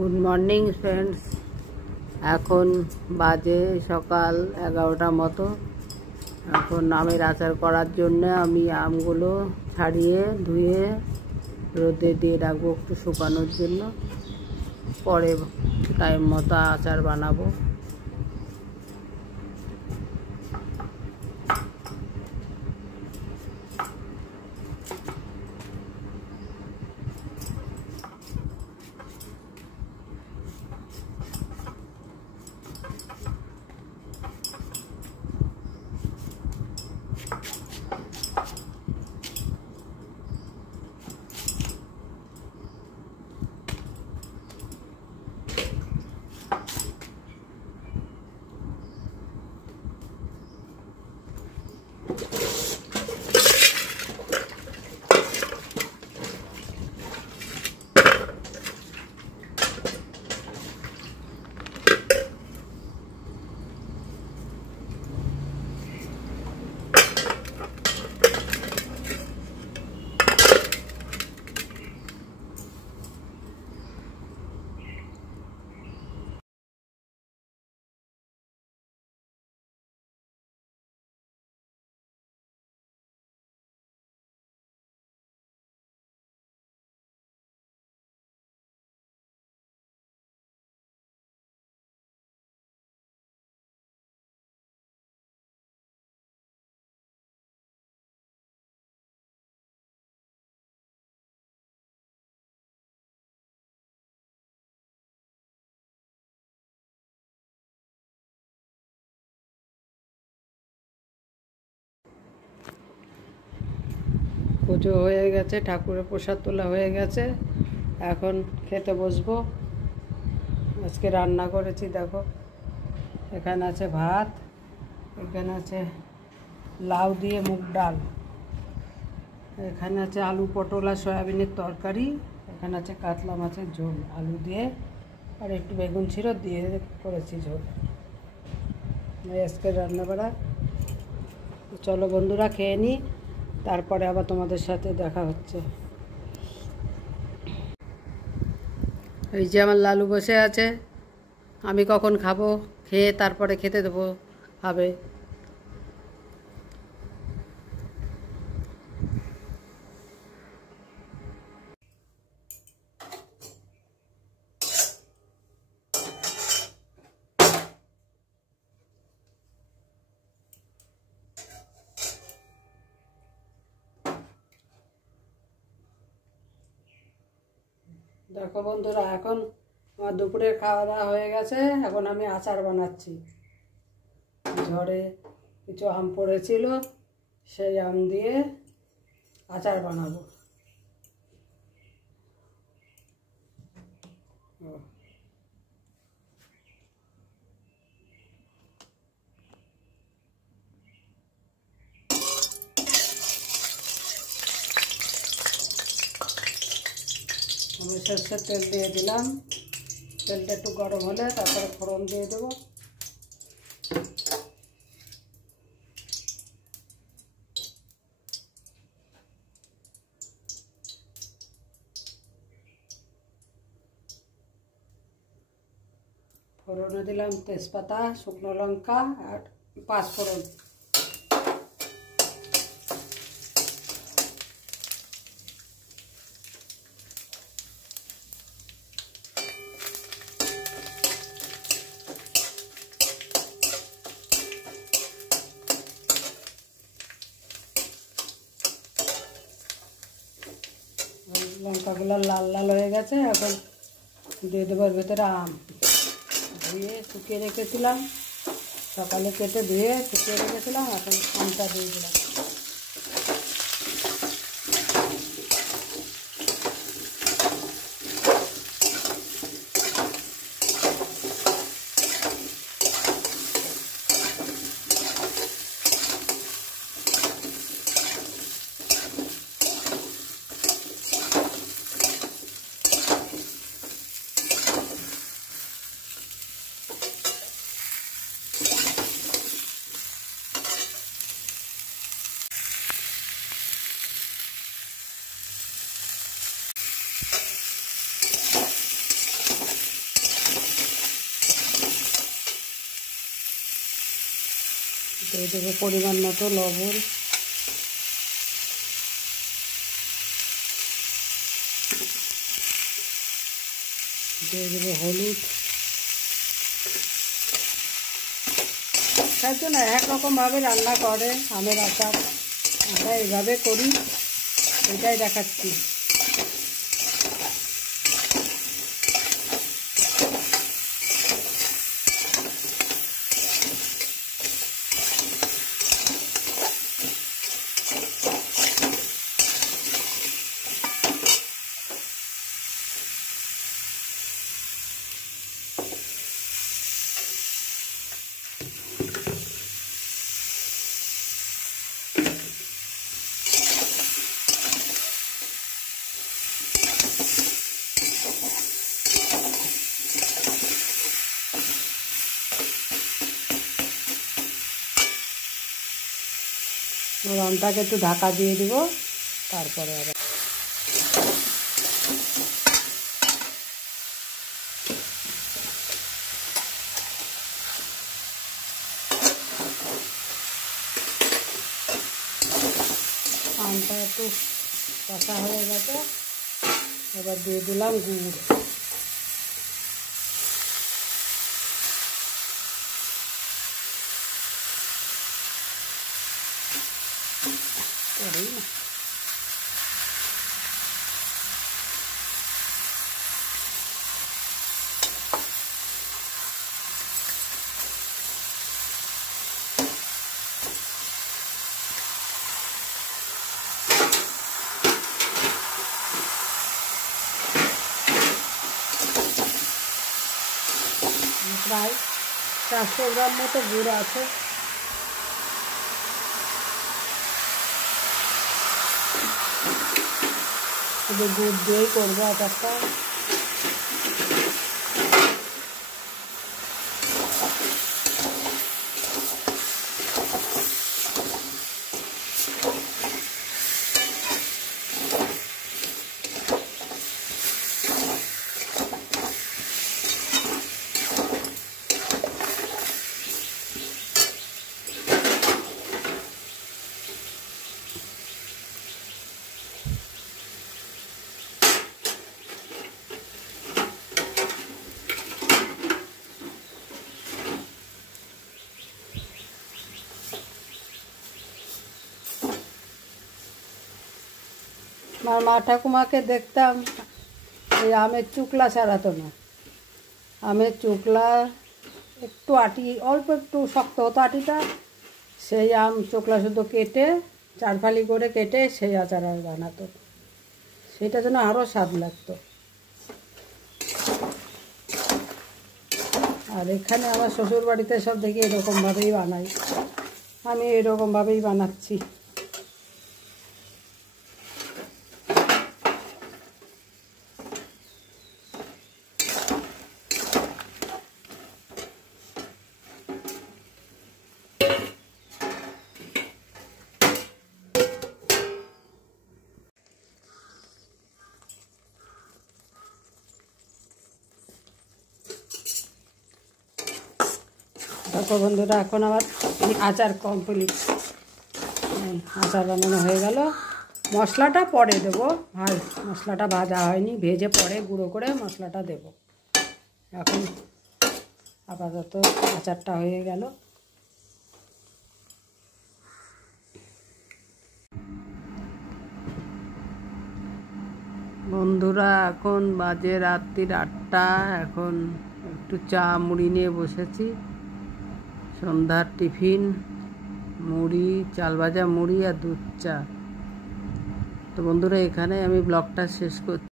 Good morning friends. এখন বাজে সকাল 11টার মতো। এখন আমের আচার করার জন্য আমি আমগুলো ছাড়িয়ে ধুয়ে রোদে দিয়ে রাখবো একটু শুকানোর জন্য, পরে টাইম মতো আচার বানাবো। পুজো হয়ে গেছে, ঠাকুরের প্রসাদ তোলা হয়ে গেছে, এখন খেতে বসবো। আজকে রান্না করেছি, দেখো এখানে আছে ভাত, এখানে আছে লাউ দিয়ে মুগ ডাল, এখানে আছে আলু পটল আর সয়াবিনের তরকারি, এখানে আছে কাতলা মাছের ঝোল আলু দিয়ে, আর একটু বেগুন ছিল দিয়ে করেছি ঝোল। আজকে রান্না করা। চলো বন্ধুরা খেয়ে নিই, তারপরে আবার তোমাদের সাথে দেখা হচ্ছে। এই যে আমার লালু বসে আছে, আমি কখন খাবো, খেয়ে তারপরে খেতে দেবো হবে। দেখো বন্ধুরা, এখন আমার দুপুরের খাওয়া দাওয়া হয়ে গেছে, এখন আমি আচার বানাচ্ছি। ঝড়ে কিছু আম পড়েছিল, সেই আম দিয়ে আচার বানাবো। আমি সরষের তেল দিয়ে দিলাম, তেলটা একটু গরম হলে তারপরে ফোড়ন দিয়ে দেবো। ফোড়নে দিলাম তেজপাতা, শুকনো লঙ্কা আর পাঁচফোড়ন। লঙ্কাগুলো লাল লাল হয়ে গেছে, এখন দিয়ে দেবো এর ভেতরে আম। ধুয়ে শুকিয়ে রেখেছিলাম, সকালে কেটে ধুয়ে শুকিয়ে রেখেছিলাম, এখন আমটা দিয়ে দিলাম। এই দেবো পরিমাণ মতো লবণ, দিয়ে দেবো হলুদ। তার জন্য এক রকমভাবে রান্না করে আমের আচার, আমরা এইভাবে করি, এটাই দেখাচ্ছি। আমটাকে একটু ঢাকা দিয়ে দিব, তারপরে আবার আমটা একটু কষা হয়ে গেছে, এবার দিয়ে দিলাম গুড়। করেই না প্রায় 400 গ্রাম মতো গুড় আছে। শুধু গুড় দিয়েই করবো আচারটা। আমার মা ঠাকুমাকে দেখতাম এই আমের চুকলা ছাড়াতো না, আমের চুকলা একটু আটি, অল্প একটু শক্ত হতো আটিটা, সেই আম চোকলা শুধু কেটে 4 ফালি করে কেটে সেই আচার আর বানাতো, সেটা যেন আরও স্বাদ লাগতো। আর এখানে আমার শ্বশুর বাড়িতে সব দেখি এরকমভাবেই বানাই, আমি এরকমভাবেই বানাচ্ছি। দেখো বন্ধুরা, এখন আমার আচার কমপ্লিট, আচার বানানো হয়ে গেল। মশলাটা পরে দেবো, আর মশলাটা ভাজা হয়নি, ভেজে পরে গুঁড়ো করে মশলাটা দেব। এখন আপাতত আচারটা হয়ে গেল। বন্ধুরা, এখন বাজে রাত্রির 8টা, এখন একটু চা মুড়ি নিয়ে বসেছি। সন্ধ্যার টিফিন মুড়ি, চাল ভাজা মুড়ি আর দুধ চা। তো বন্ধুরা, এখানে আমি ব্লগটা শেষ করছি।